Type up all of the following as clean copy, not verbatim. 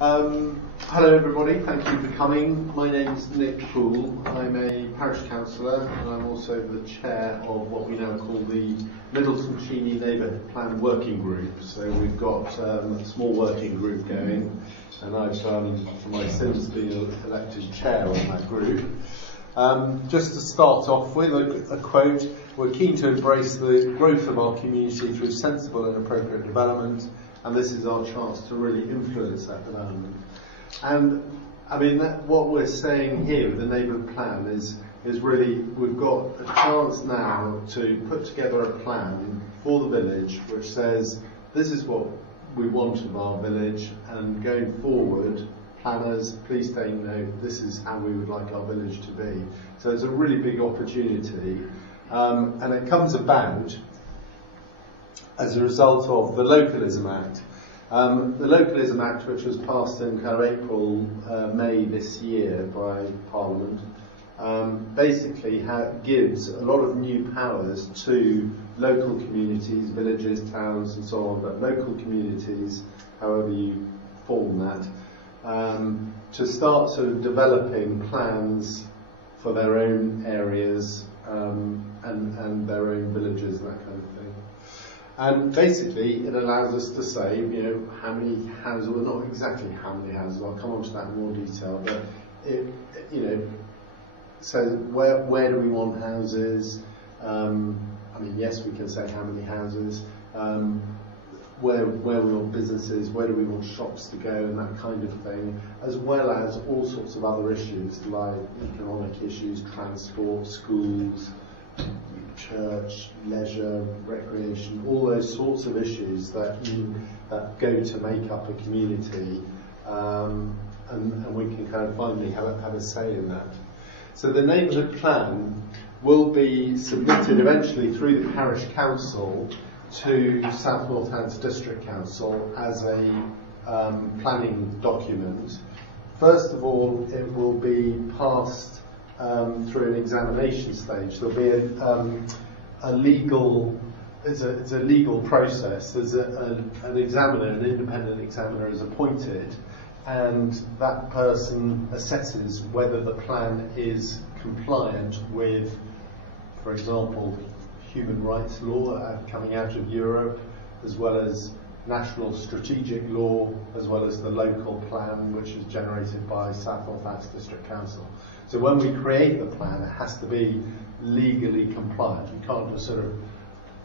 Hello everybody, thank you for coming. My name is Nick Poole. I'm a parish councillor and I'm also the chair of what we now call the Middleton Cheney Neighbourhood Plan Working Group. So we've got a small working group going, and I've, for my sins, been elected chair of that group. Just to start off with a quote: "We're keen to embrace the growth of our community through sensible and appropriate development, and this is our chance to really influence that development." And I mean, what we're saying here with the neighbourhood plan is really we've got a chance now to put together a plan for the village which says this is what we want of our village, and going forward, planners, please take note, this is how we would like our village to be. So it's a really big opportunity, and it comes about as a result of the Localism Act. The Localism Act, which was passed in kind of April, May this year by Parliament, basically gives a lot of new powers to local communities, villages, towns and so on, but local communities, however you form that, to start sort of developing plans for their own areas and their own villages and that kind of thing. And basically, it allows us to say, you know, how many houses, well, not exactly how many houses, I'll come on to that in more detail, but it, you know, so where do we want houses? I mean, yes, we can say how many houses, where we want businesses, where do we want shops to go, and that kind of thing, as well as all sorts of other issues like economic issues, transport, schools, church, leisure, recreation, all those sorts of issues that go to make up a community, and we can kind of finally have a say in that. So the neighbourhood plan will be submitted eventually through the parish council to South Northants District Council as a planning document. First of all, it will be passed through an examination stage. There'll be a legal, it's a legal process. There's an examiner, an independent examiner is appointed, and that person assesses whether the plan is compliant with, for example, human rights law coming out of Europe, as well as national strategic law, as well as the local plan which is generated by South Northants District Council. So when we create the plan, it has to be legally compliant. You can't just sort of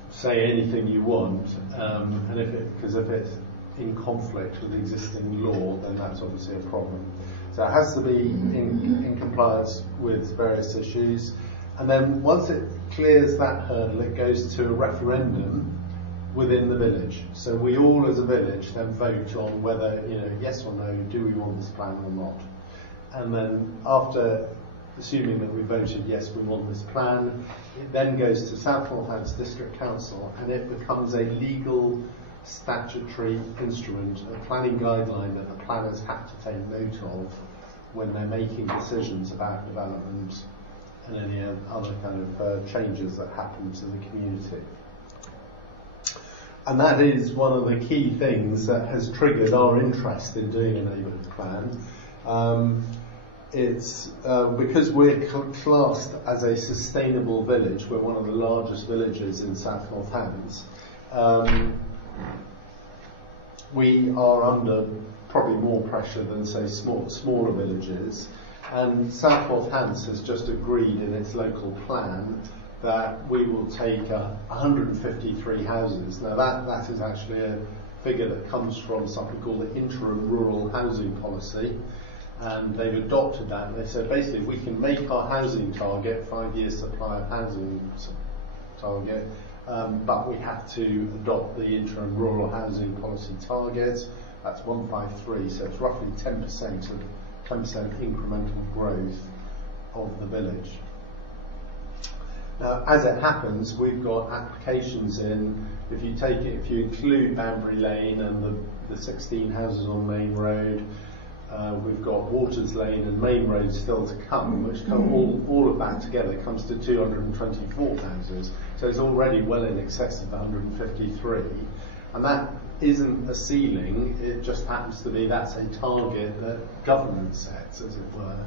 say anything you want, and because if it's in conflict with existing law, then that's obviously a problem. So it has to be in compliance with various issues, and then once it clears that hurdle, it goes to a referendum within the village. So we all as a village then vote on whether, you know, yes or no, do we want this plan or not. And then after, assuming that we voted yes, we want this plan, it then goes to South Northants District Council, and it becomes a legal statutory instrument, a planning guideline that the planners have to take note of when they're making decisions about development and any other kind of changes that happen to the community. And that is one of the key things that has triggered our interest in doing a neighbourhood plan. It's because we're classed as a sustainable village. We're one of the largest villages in South Northants. We are under probably more pressure than, say, smaller villages. And South Northants has just agreed in its local plan that we will take 153 houses. Now that is actually a figure that comes from something called the Interim Rural Housing Policy, and they've adopted that, and they said basically we can make our housing target, 5 years supply of housing target, but we have to adopt the Interim Rural Housing Policy target. That's 153, so it's roughly 10% incremental growth of the village. Now, as it happens, we've got applications in, if you include Banbury Lane and the 16 houses on Main Road, we've got Waters Lane and Main Road still to come, which come all of that together comes to 224 houses. So it's already well in excess of 153. And that isn't a ceiling, it just happens to be that's a target that government sets, as it were.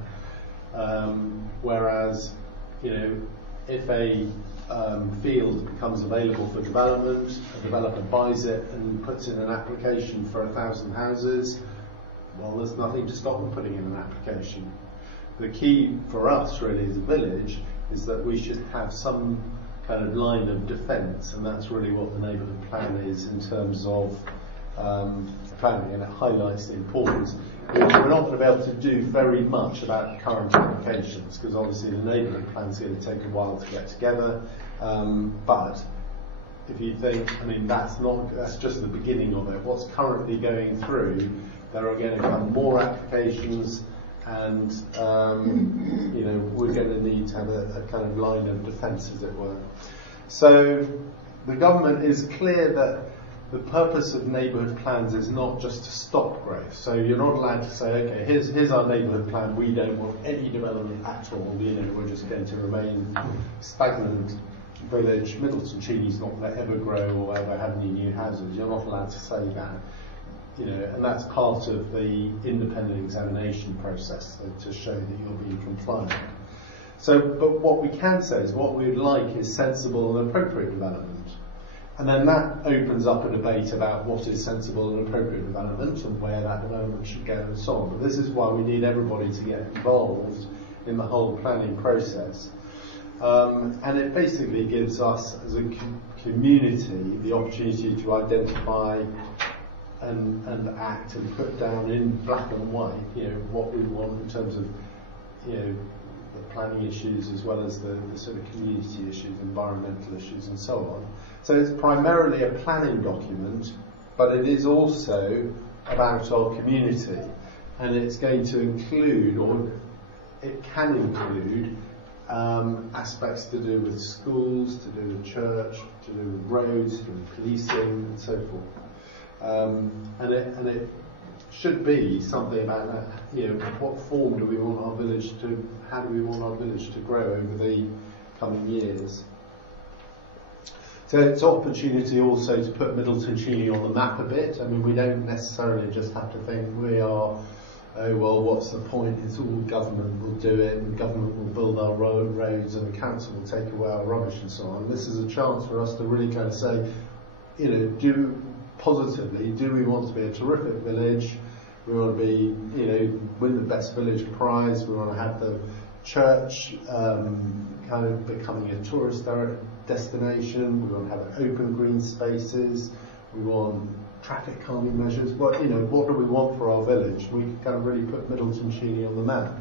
Whereas, if a field becomes available for development, a developer buys it and puts in an application for 1,000 houses, well, there's nothing to stop them putting in an application. The key for us, really, as a village, is that we should have some kind of line of defence, and that's really what the neighbourhood plan is in terms of planning, and it highlights the importance. We're not going to be able to do very much about current applications, because obviously the neighbourhood plan is going to take a while to get together, but if you think, that's just the beginning of it. What's currently going through, there are going to come more applications, and we're going to need to have a kind of line of defence, as it were. So the government is clear that the purpose of neighbourhood plans is not just to stop growth. So you're not allowed to say, okay, here's our neighbourhood plan, we don't want any development at all, we're just going to remain stagnant village, Middleton Cheney's not going to ever grow or ever have any new houses. You're not allowed to say that. And that's part of the independent examination process, so to show that you're being compliant. So, but what we can say is what we would like is sensible and appropriate development. And then that opens up a debate about what is sensible and appropriate development and where that development should go and so on. But this is why we need everybody to get involved in the whole planning process. And it basically gives us as a community the opportunity to identify and act and put down in black and white, what we want in terms of, the planning issues as well as the sort of community issues, environmental issues and so on. So it's primarily a planning document, but it is also about our community, and it's going to include, or it can include, aspects to do with schools, to do with church, to do with roads, to do with policing and so forth. And it should be something about that, what form do we want our village to, how do we want our village to grow over the coming years. So it's an opportunity also to put Middleton Cheney on the map a bit. We don't necessarily just have to think we are, what's the point? It's all government will do it, and government will build our roads, and the council will take away our rubbish and so on. This is a chance for us to really kind of say, do we want to be a terrific village? We want to be, win the best village prize. We want to have the church kind of becoming a tourist destination. We want to have open green spaces. We want traffic calming measures. What do we want for our village? We can kind of really put Middleton Cheney on the map.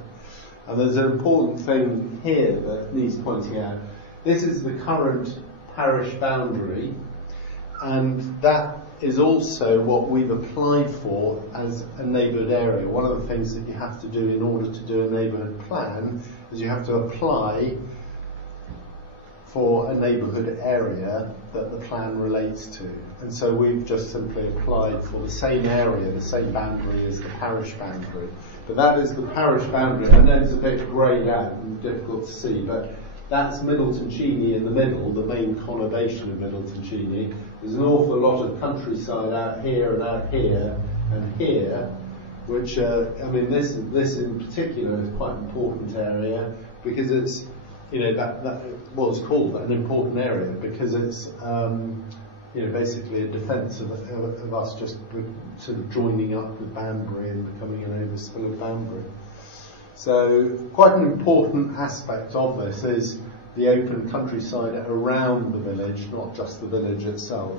And there's an important thing here that needs pointing out. This is the current parish boundary, and that is also what we've applied for as a neighbourhood area. One of the things that you have to do in order to do a neighbourhood plan is you have to apply for a neighbourhood area that the plan relates to. And so we've just simply applied for the same area, the same boundary as the parish boundary. But that is the parish boundary. I know it's a bit greyed out and difficult to see, but that's Middleton Cheney in the middle, the main conurbation of Middleton Cheney. There's an awful lot of countryside out here and out here and here, which, this in particular is quite an important area because it's, it's called an important area because it's, basically a defence of us just sort of joining up with Banbury and becoming an overspill of Banbury. So quite an important aspect of this is the open countryside around the village, not just the village itself.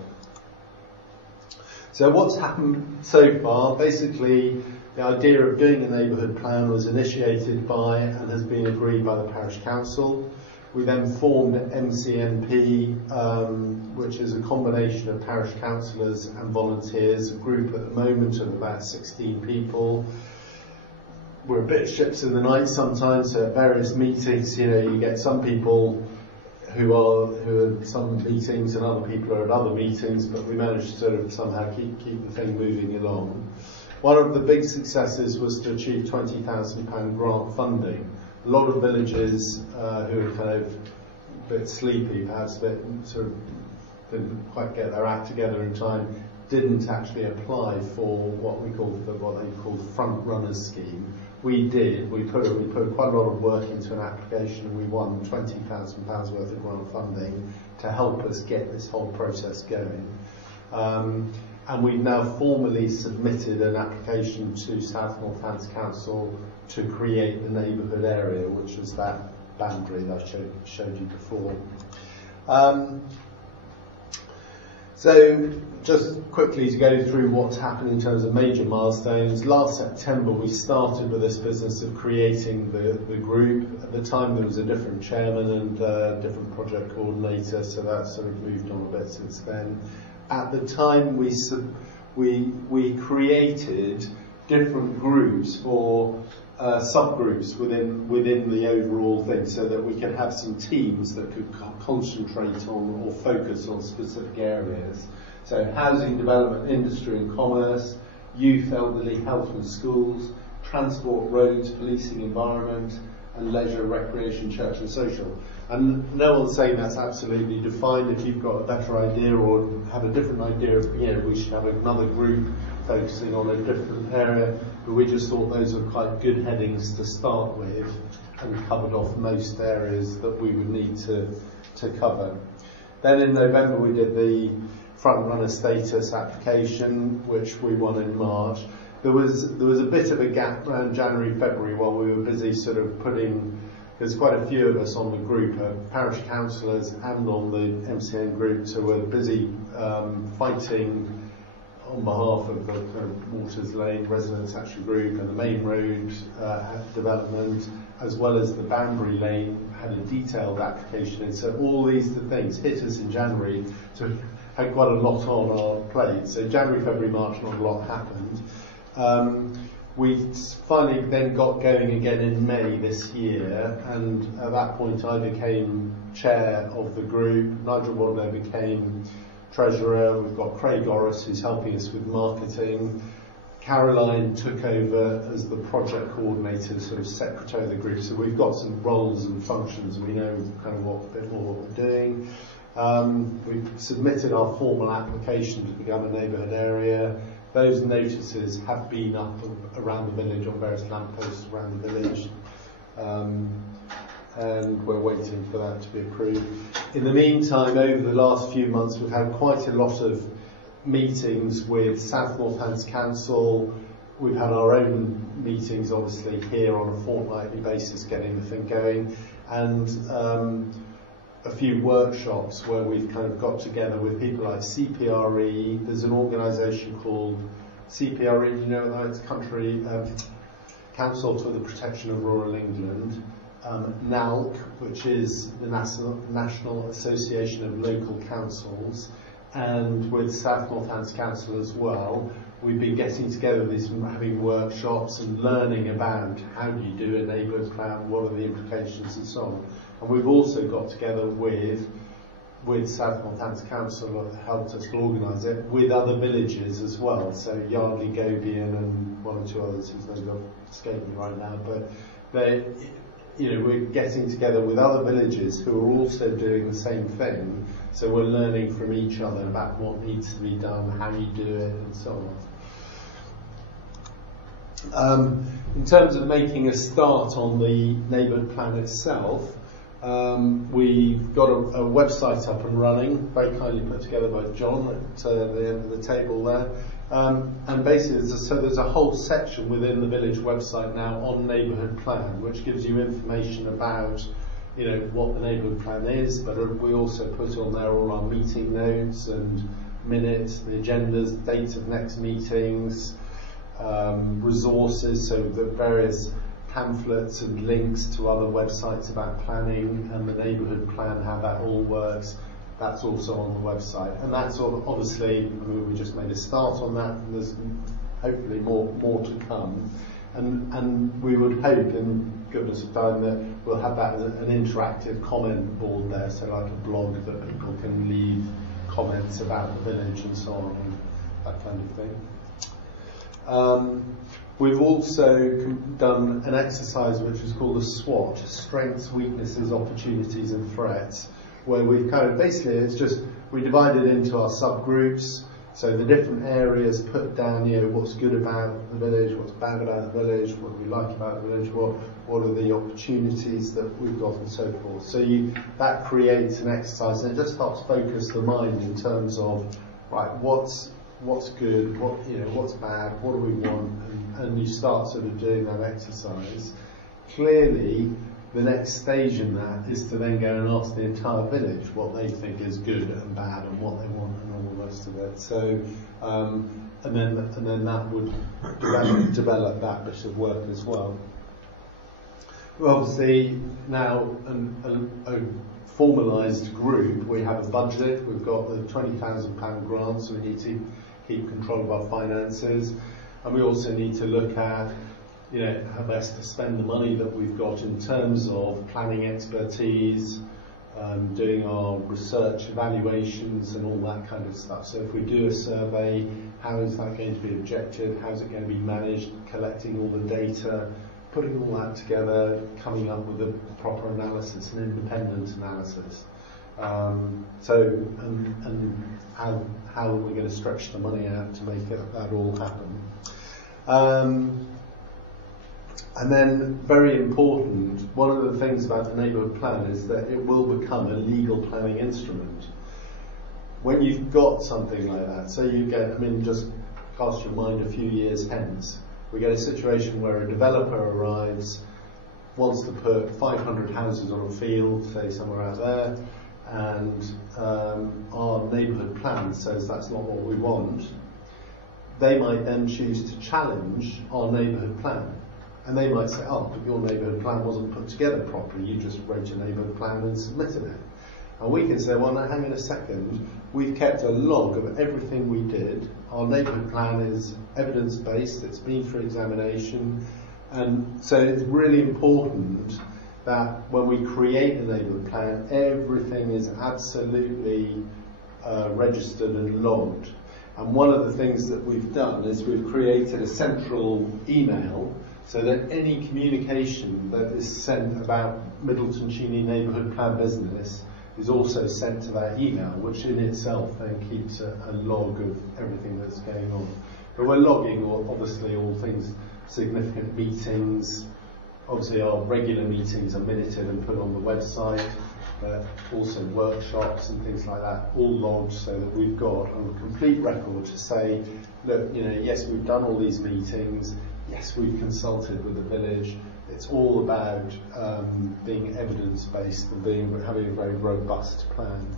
So what's happened so far? Basically, the idea of doing a neighbourhood plan was initiated by and has been agreed by the parish council. We then formed MCNP, which is a combination of parish councillors and volunteers, a group at the moment of about 16 people. We're a bit ships in the night sometimes, so at various meetings, you get some people who are at some meetings and other people are at other meetings, but we managed to sort of somehow keep the thing moving along. One of the big successes was to achieve £20,000 grant funding. A lot of villages who are kind of a bit sleepy, perhaps a bit sort of didn't quite get their act together in time, didn't actually apply for what they call the front runners scheme. We did. We put quite a lot of work into an application, and we won £20,000 worth of grant funding to help us get this whole process going. And we've now formally submitted an application to South Northants Council to create the neighbourhood area, which is that boundary that I showed you before. So just quickly to go through what's happened in terms of major milestones. Last September we started with this business of creating the group. At the time there was a different chairman and a different project coordinator, so that's sort of moved on a bit since then. At the time we created different groups for subgroups within the overall thing, so that we could have some teams that could concentrate on or focus on specific areas. So housing development, industry and commerce, youth, elderly, health and schools, transport, roads, policing, environment, and leisure, recreation, church and social. And no one's saying that's absolutely defined. If you've got a better idea or have a different idea of, we should have another group focusing on a different area, but we just thought those were quite good headings to start with and covered off most areas that we would need to cover. Then in November we did the front runner status application, which we won in March. There was a bit of a gap around January, February while we were busy sort of there's quite a few of us on the group, parish councillors and on the MCN group, so we're busy fighting on behalf of the Waters Lane Residents Action Group and the main road development, as well as the Banbury Lane had a detailed application in. So all these things hit us in January, so we had quite a lot on our plate. So January, February, March, not a lot happened. We finally then got going again in May this year, and at that point I became chair of the group. Nigel Wadlow became treasurer. We've got Craig Orris who's helping us with marketing. Caroline took over as the project coordinator, sort of secretary of the group. So we've got some roles and functions. We know kind of a bit more what we're doing. We've submitted our formal application to become a neighbourhood area. Those notices have been up around the village on various lampposts around the village, and we're waiting for that to be approved. In the meantime, over the last few months, we've had quite a lot of meetings with South Northants Council. We've had our own meetings, obviously, here on a fortnightly basis, getting the thing going, and a few workshops where we've kind of got together with people like CPRE. There's an organisation called CPRE, you know that? It's Council for the Protection of Rural England. NALC, which is the National Association of Local Councils, and with South Northants Council as well. We've been getting together with these, having workshops and learning about how do you do a neighbourhood plan, what are the implications and so on. And we've also got together with South Northants Council, that helped us to organise it, with other villages as well. So Yardley, Gobian and one or two others whose names are escaping me right now. But we're getting together with other villages who are also doing the same thing. So we're learning from each other about what needs to be done, how you do it and so on. In terms of making a start on the neighbourhood plan itself, we've got a website up and running, very kindly put together by John at the end of the table there. And basically, there's a whole section within the village website now on neighbourhood plan, which gives you information about, what the neighbourhood plan is. But we also put on there all our meeting notes and minutes, the agendas, dates of next meetings, resources, so the various pamphlets and links to other websites about planning and the neighbourhood plan, how that all works. That's also on the website, and that's obviously, we just made a start on that, and there's hopefully more to come. And we would hope, in goodness of time, that we'll have that as an interactive comment board there, so like a blog that people can leave comments about the village and so on, and that kind of thing. We've also done an exercise which is called a SWOT, Strengths, Weaknesses, Opportunities and Threats, where we've kind of, basically it's just, we divided into our subgroups. So the different areas put down, what's good about the village, what's bad about the village, what do we like about the village, what are the opportunities that we've got and so forth. So that creates an exercise, and it just helps focus the mind in terms of, right, what's good, what's bad, what do we want, and you start sort of doing that exercise. Clearly, the next stage in that is to then go and ask the entire village what they think is good and bad and what they want and all the rest of it. So, and then that would develop that bit of work as well. We're obviously now a formalised group. We have a budget. We've got the £20,000 grant, so we need to keep control of our finances, and we also need to look at how best to spend the money that we've got in terms of planning expertise, doing our research evaluations and all that kind of stuff. So if we do a survey, how is that going to be objective? How is it going to be managed? Collecting all the data, putting all that together, coming up with a proper analysis, an independent analysis. And how are we going to stretch the money out to make that all happen? And then, very important, one of the things about the neighbourhood plan is that it will become a legal planning instrument. When you've got something like that, so you get, just cast your mind a few years hence, we get a situation where a developer arrives, wants to put 500 houses on a field, say somewhere out there, and our neighbourhood plan says that's not what we want. They might then choose to challenge our neighbourhood plan. And they might say, but your neighbourhood plan wasn't put together properly, you just wrote your neighbourhood plan and submitted it. And we can say, well, now hang on a second, we've kept a log of everything we did. Our neighbourhood plan is evidence-based, it's been through examination, and so it's really important that when we create a neighbourhood plan, everything is absolutely registered and logged. And one of the things that we've done is we've created a central email so that any communication that is sent about Middleton Cheney Neighbourhood Plan business is also sent to that email, which in itself then keeps a log of everything that's going on. But we're logging obviously all things, significant meetings. Obviously our regular meetings are minuted and put on the website, but also workshops and things like that, all logged so that we've got a complete record to say, look, yes, we've done all these meetings, yes, we've consulted with the village. It's all about being evidence-based and having a very robust plan.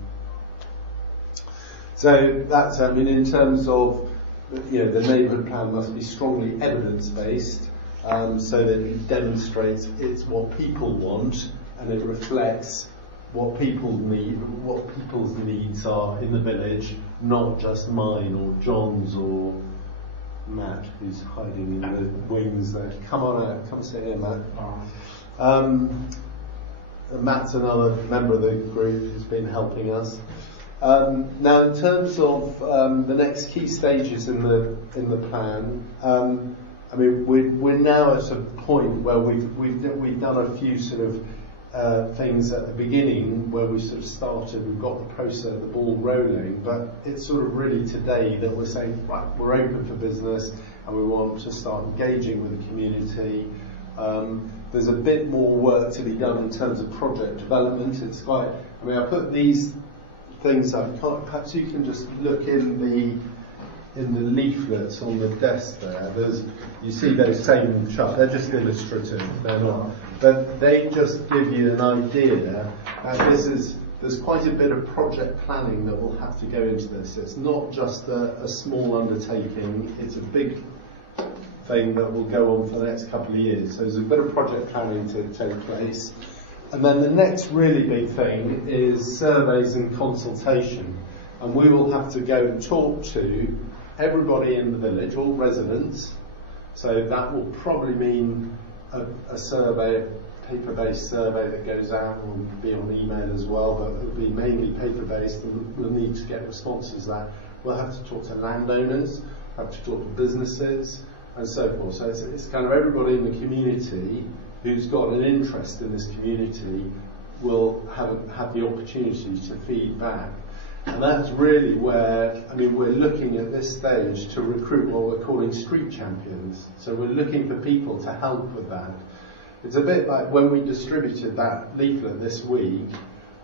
So that's, in terms of, the neighbourhood plan must be strongly evidence-based, so that it demonstrates it's what people want and it reflects what people need, what people's needs are in the village, not just mine or John's or Matt, who's hiding in the wings there. Come on out, come sit here, Matt. Matt's another member of the group who's been helping us. Now, in terms of the next key stages in the plan, we're now at a point where we've done a few sort of things at the beginning where we sort of started, we've got the process, the ball rolling, but it's sort of really today that we're saying, right, we're open for business and we want to start engaging with the community. There's a bit more work to be done in terms of project development. It's quite, I put these things up, perhaps you can just look in the leaflets on the desk there. You see those same charts, they're just illustrative, they're not. But they just give you an idea. There's quite a bit of project planning that will have to go into this. It's not just a small undertaking, it's a big thing that will go on for the next couple of years. So there's a bit of project planning to take place. And then the next really big thing is surveys and consultation. And we will have to go and talk to everybody in the village, all residents. So that will probably mean a survey, a paper-based survey that goes out, will be on email as well, but it will be mainly paper-based, and we'll need to get responses to that. We'll have to talk to landowners, have to talk to businesses, and so forth. So it's kind of everybody in the community who's got an interest in this community will have the opportunity to feed back. And that's really where, I mean, we're looking at this stage to recruit what we're calling street champions. So we're looking for people to help with that. It's a bit like when we distributed that leaflet this week,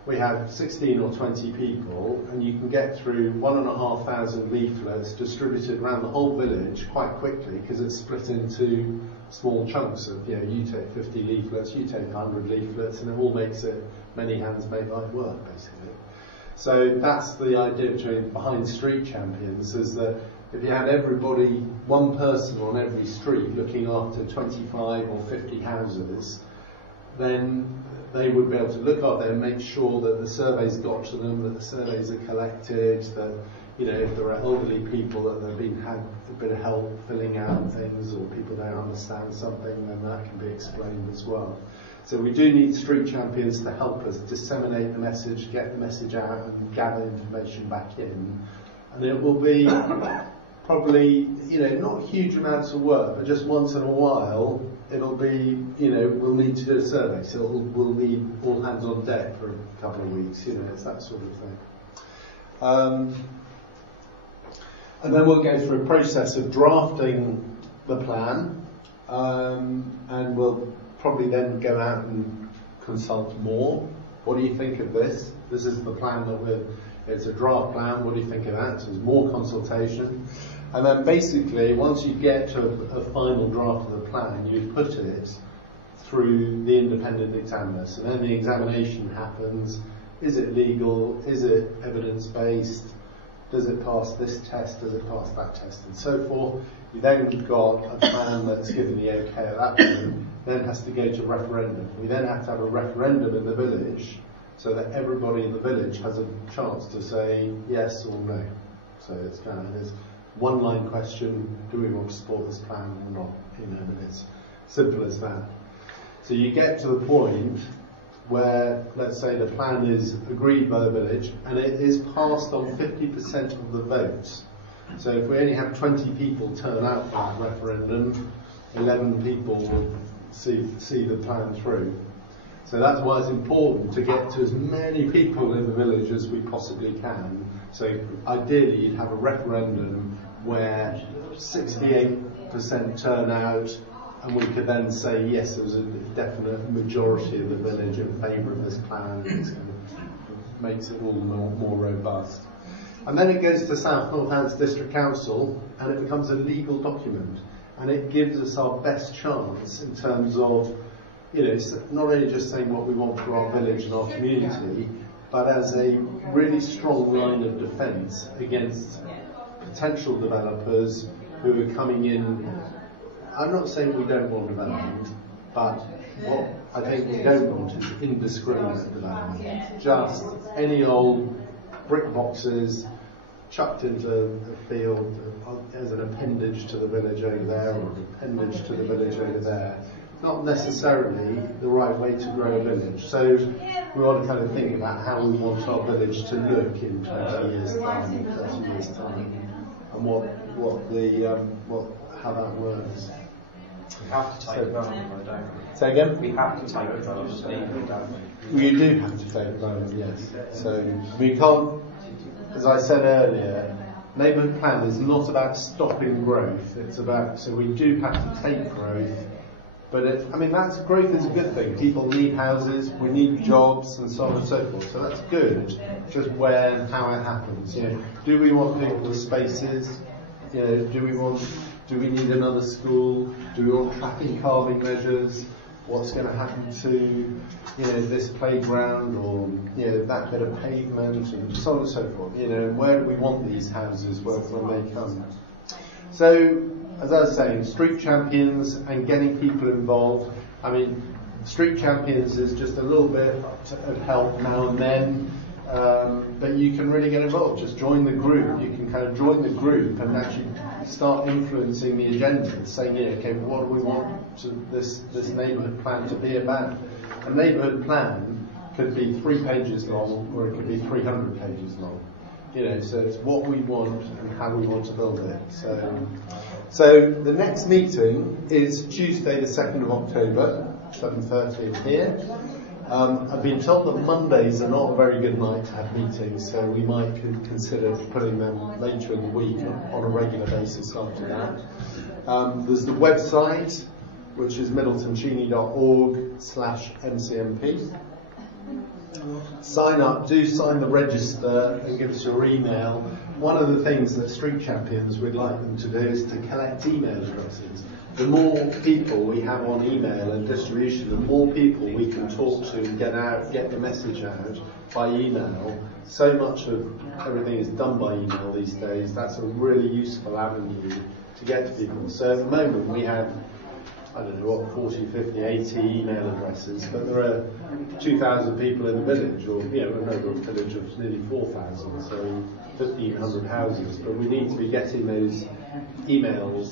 we had 16 or 20 people, and you can get through 1,500 leaflets distributed around the whole village quite quickly because it's split into small chunks of, you take 50 leaflets, you take 100 leaflets, and it all makes it many hands make light work, basically. So that's the idea behind Street Champions, is that if you had everybody, one person on every street looking after 25 or 50 houses, then they would be able to look up there and make sure that the surveys got to them, that the surveys are collected, that if there are elderly people that they've had a bit of help filling out things, or people don't understand something, then that can be explained as well. So we do need street champions to help us disseminate the message, get the message out, and gather information back in. And it will be probably, not huge amounts of work, but just once in a while, it'll be, we'll need to do a survey, so we'll need all hands on deck for a couple of weeks, it's that sort of thing. And then we'll go through a process of drafting the plan, and we'll probably then go out and consult more. What do you think of this? This is the plan it's a draft plan, what do you think of that? So there's more consultation. And then basically, once you get to a final draft of the plan, you put it through the independent examiner. So then the examination happens. Is it legal? Is it evidence-based? Does it pass this test? Does it pass that test? And so forth. You then got a plan that's given the okay at that point, then has to go to referendum. We then have to have a referendum in the village so that everybody in the village has a chance to say yes or no. So it's one-line question, do we want to support this plan or not? And it's simple as that. So you get to the point where, let's say, the plan is agreed by the village and it is passed on 50% of the votes. So if we only have 20 people turn out for that referendum, 11 people will see the plan through. So that's why it's important to get to as many people in the village as we possibly can. So ideally you'd have a referendum where 68% turn out, and we could then say yes, there's a definite majority of the village in favour of this plan. It makes it all more robust. And then it goes to South Northants District Council, and it becomes a legal document. And it gives us our best chance in terms of, not only just saying what we want for our village and our community, but as a really strong line of defence against potential developers who are coming in. I'm not saying we don't want development, but what I think we don't want is indiscriminate development. Just any old brick boxes chucked into the field as an appendage to the village over there, or an appendage to the village over there. Not necessarily the right way to grow a village. So we want to kind of think about how we want our village to look in 20 years' time, 30 years' time, and how that works. We have to take development, don't we? Say again? We have to take development, don't we? You do have to take development, yes. So we can't, as I said earlier, neighbourhood plan is not about stopping growth. It's about, so we do have to take growth. But growth is a good thing. People need houses, we need jobs, and so on and so forth. So that's good. Just where and how it happens. Do we want people with spaces? Do we need another school? Do we want traffic and calming measures? What's going to happen to this playground, or that bit of pavement, and so on and so forth? Where do we want these houses when they come? So, as I was saying, street champions and getting people involved. Street champions is just a little bit of help now and then, but you can really get involved. Just join the group. You can kind of join the group and actually start influencing the agenda, saying, okay, what do we want this neighbourhood plan to be about? A neighbourhood plan could be 3 pages long, or it could be 300 pages long. So it's what we want and how we want to build it. So the next meeting is Tuesday the 2nd of October, 7:30 here. I've been told that Mondays are not a very good night to have meetings, so we might consider putting them later in the week on a regular basis after that. There's the website, which is middletoncheney.org/MCNP. Sign up, sign the register and give us your email. One of the things that Street Champions would like them to do is to collect email addresses. The more people we have on email and distribution, the more people we can talk to and get the message out by email. So much of everything is done by email these days. That's a really useful avenue to get to people. So at the moment we have, I don't know what, 40, 50, 80 email addresses, but there are 2,000 people in the village, or another village of nearly 4,000, so 1,500 houses. But we need to be getting those email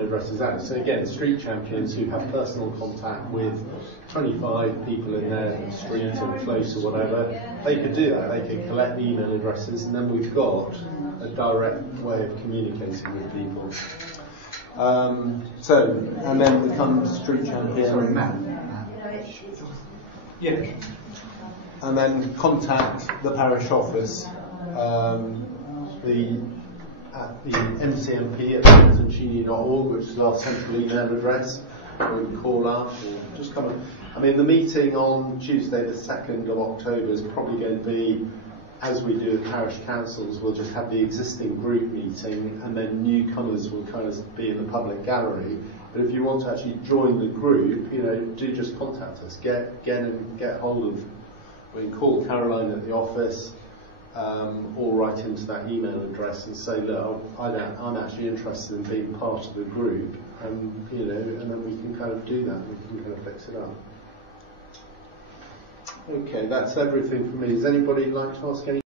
addresses out. So again, Street Champions who have personal contact with 25 people in their street or close or whatever, they could do that. They could collect the email addresses, and then we've got a direct way of communicating with people. And then become Street Champion. Sorry, Matt. Yeah. And then contact the parish office, at the MCNP at middletoncheney.org, which is our central email address, or you can call up, or just come and, the meeting on Tuesday the 2nd of October is probably going to be, as we do at parish councils, we'll just have the existing group meeting, and then newcomers will kind of be in the public gallery. But if you want to actually join the group, do just contact us. Get hold of. We can call Caroline at the office, or write into that email address and say, look, I'm actually interested in being part of the group, and and then we can kind of do that. We can kind of fix it up. Okay, that's everything from me. Does anybody like to ask any